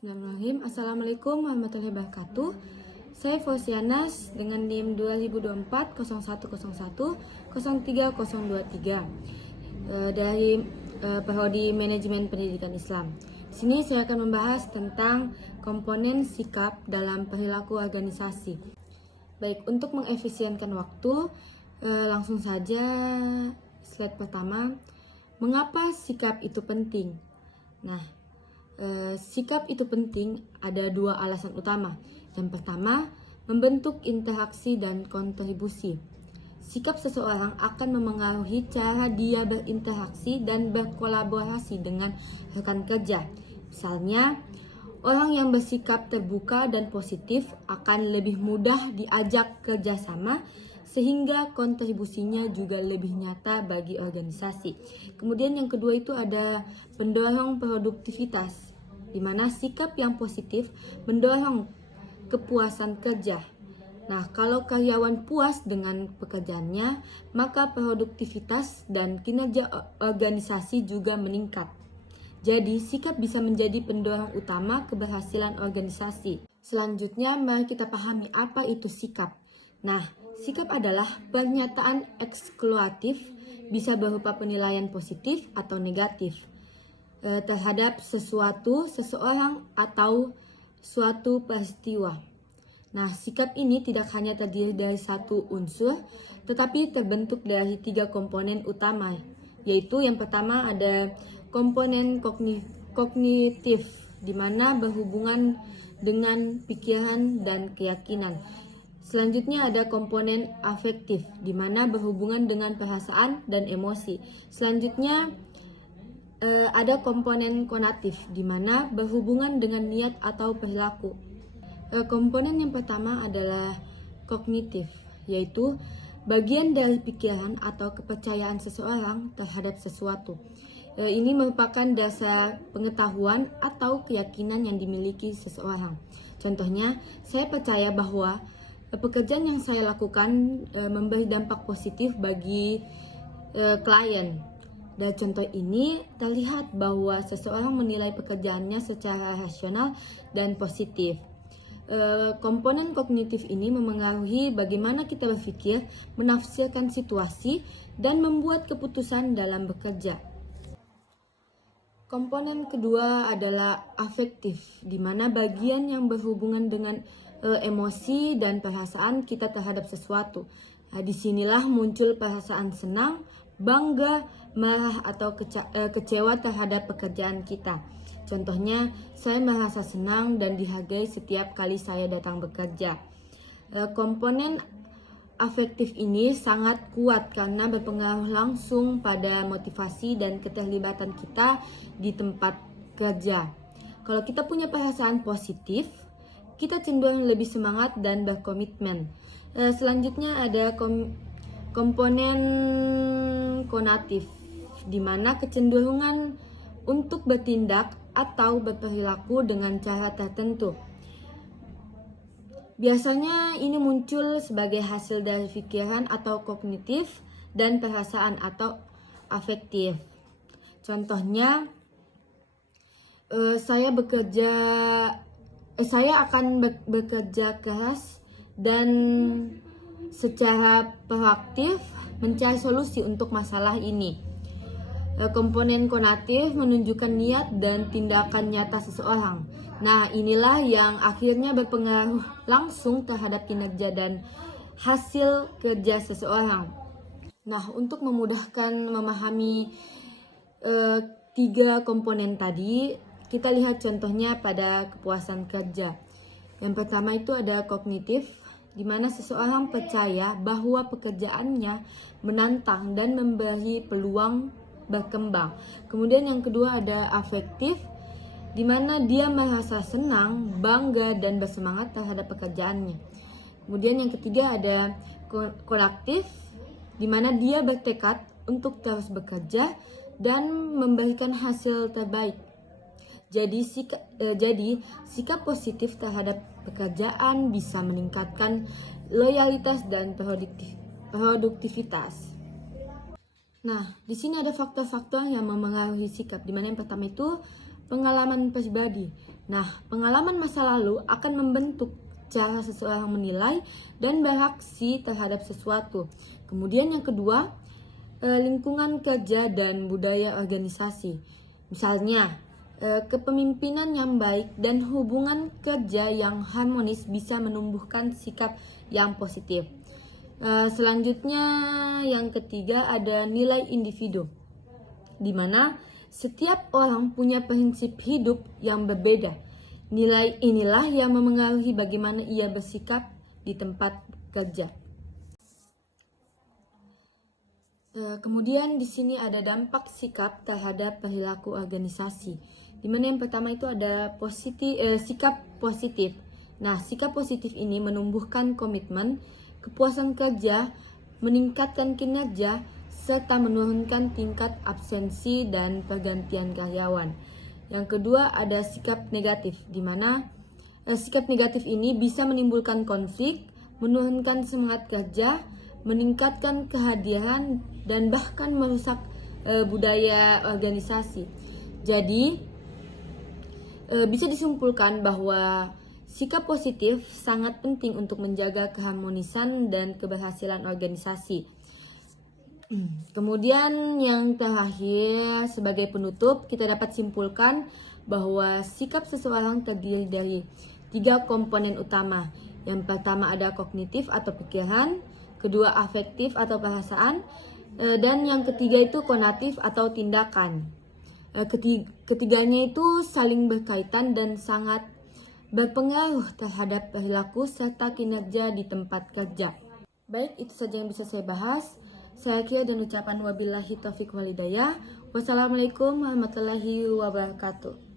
Bismillahirrahmanirrahim. Assalamualaikum warahmatullahi wabarakatuh. Saya Fauzianas dengan NIM 2024 0101 03023 dari Prodi Manajemen Pendidikan Islam. Di sini saya akan membahas tentang komponen sikap dalam perilaku organisasi. Baik, untuk mengefisienkan waktu, langsung saja slide pertama. Mengapa sikap itu penting? Nah, sikap itu penting ada dua alasan utama. Yang pertama, membentuk interaksi dan kontribusi. Sikap seseorang akan memengaruhi cara dia berinteraksi dan berkolaborasi dengan rekan kerja. Misalnya, orang yang bersikap terbuka dan positif akan lebih mudah diajak kerjasama sehingga kontribusinya juga lebih nyata bagi organisasi. Kemudian yang kedua itu ada pendorong produktivitas, di mana sikap yang positif mendorong kepuasan kerja. Nah, kalau karyawan puas dengan pekerjaannya, maka produktivitas dan kinerja organisasi juga meningkat. Jadi, sikap bisa menjadi pendorong utama keberhasilan organisasi. Selanjutnya, mari kita pahami apa itu sikap. Nah, sikap adalah pernyataan ekskluatif, bisa berupa penilaian positif atau negatif terhadap sesuatu, seseorang, atau suatu peristiwa. Nah, sikap ini tidak hanya terdiri dari satu unsur, tetapi terbentuk dari tiga komponen utama, yaitu yang pertama ada komponen kognitif, di mana berhubungan dengan pikiran dan keyakinan. Selanjutnya ada komponen afektif, di mana berhubungan dengan perasaan dan emosi. Selanjutnya ada komponen konatif, di mana berhubungan dengan niat atau perilaku. Komponen yang pertama adalah kognitif, yaitu bagian dari pikiran atau kepercayaan seseorang terhadap sesuatu. Ini merupakan dasar pengetahuan atau keyakinan yang dimiliki seseorang. Contohnya, saya percaya bahwa pekerjaan yang saya lakukan memberi dampak positif bagi klien. Dari contoh ini terlihat bahwa seseorang menilai pekerjaannya secara rasional dan positif. Komponen kognitif ini memengaruhi bagaimana kita berpikir, menafsirkan situasi, dan membuat keputusan dalam bekerja. Komponen kedua adalah afektif, di mana bagian yang berhubungan dengan emosi dan perasaan kita terhadap sesuatu. Nah, disinilah muncul perasaan senang, bangga, marah, atau kecewa terhadap pekerjaan kita. Contohnya, saya merasa senang dan dihargai setiap kali saya datang bekerja. Komponen afektif ini sangat kuat karena berpengaruh langsung pada motivasi dan keterlibatan kita di tempat kerja. Kalau kita punya perasaan positif, kita cenderung lebih semangat dan berkomitmen. Selanjutnya ada komponen konatif, di mana kecenderungan untuk bertindak atau berperilaku dengan cara tertentu. Biasanya ini muncul sebagai hasil dari pikiran atau kognitif dan perasaan atau afektif. Contohnya, saya akan bekerja keras dan secara proaktif mencari solusi untuk masalah ini. Komponen konatif menunjukkan niat dan tindakan nyata seseorang. Nah, inilah yang akhirnya berpengaruh langsung terhadap kinerja dan hasil kerja seseorang. Nah, untuk memudahkan memahami tiga komponen tadi, kita lihat contohnya pada kepuasan kerja. Yang pertama itu ada kognitif, di mana seseorang percaya bahwa pekerjaannya menantang dan memberi peluang berkembang. Kemudian yang kedua ada afektif, di mana dia merasa senang, bangga, dan bersemangat terhadap pekerjaannya. Kemudian yang ketiga ada kolektif, di mana dia bertekad untuk terus bekerja dan memberikan hasil terbaik. Jadi sikap positif terhadap pekerjaan bisa meningkatkan loyalitas dan produktivitas. Nah, di sini ada faktor-faktor yang memengaruhi sikap, di mana yang pertama itu pengalaman pribadi. Nah, pengalaman masa lalu akan membentuk cara seseorang menilai dan bereaksi terhadap sesuatu. Kemudian yang kedua, lingkungan kerja dan budaya organisasi. Misalnya, kepemimpinan yang baik dan hubungan kerja yang harmonis bisa menumbuhkan sikap yang positif. Selanjutnya, yang ketiga ada nilai individu, di mana setiap orang punya prinsip hidup yang berbeda. Nilai inilah yang memengaruhi bagaimana ia bersikap di tempat kerja. Kemudian di sini ada dampak sikap terhadap perilaku organisasi. Di mana yang pertama itu ada sikap positif. Nah, sikap positif ini menumbuhkan komitmen, kepuasan kerja, meningkatkan kinerja, serta menurunkan tingkat absensi dan pergantian karyawan. Yang kedua ada sikap negatif, di mana sikap negatif ini bisa menimbulkan konflik, menurunkan semangat kerja, meningkatkan kehadiran, dan bahkan merusak budaya organisasi. Jadi, bisa disimpulkan bahwa sikap positif sangat penting untuk menjaga keharmonisan dan keberhasilan organisasi. Kemudian yang terakhir, sebagai penutup, kita dapat simpulkan bahwa sikap seseorang terdiri dari 3 komponen utama. Yang pertama ada kognitif atau pikiran, kedua afektif atau perasaan, dan yang ketiga itu konatif atau tindakan. Ketiganya itu saling berkaitan dan sangat berpengaruh terhadap perilaku serta kinerja di tempat kerja. Baik, itu saja yang bisa saya bahas. Saya akhiri dan ucapan wabillahi taufiq walhidayah. Wassalamualaikum warahmatullahi wabarakatuh.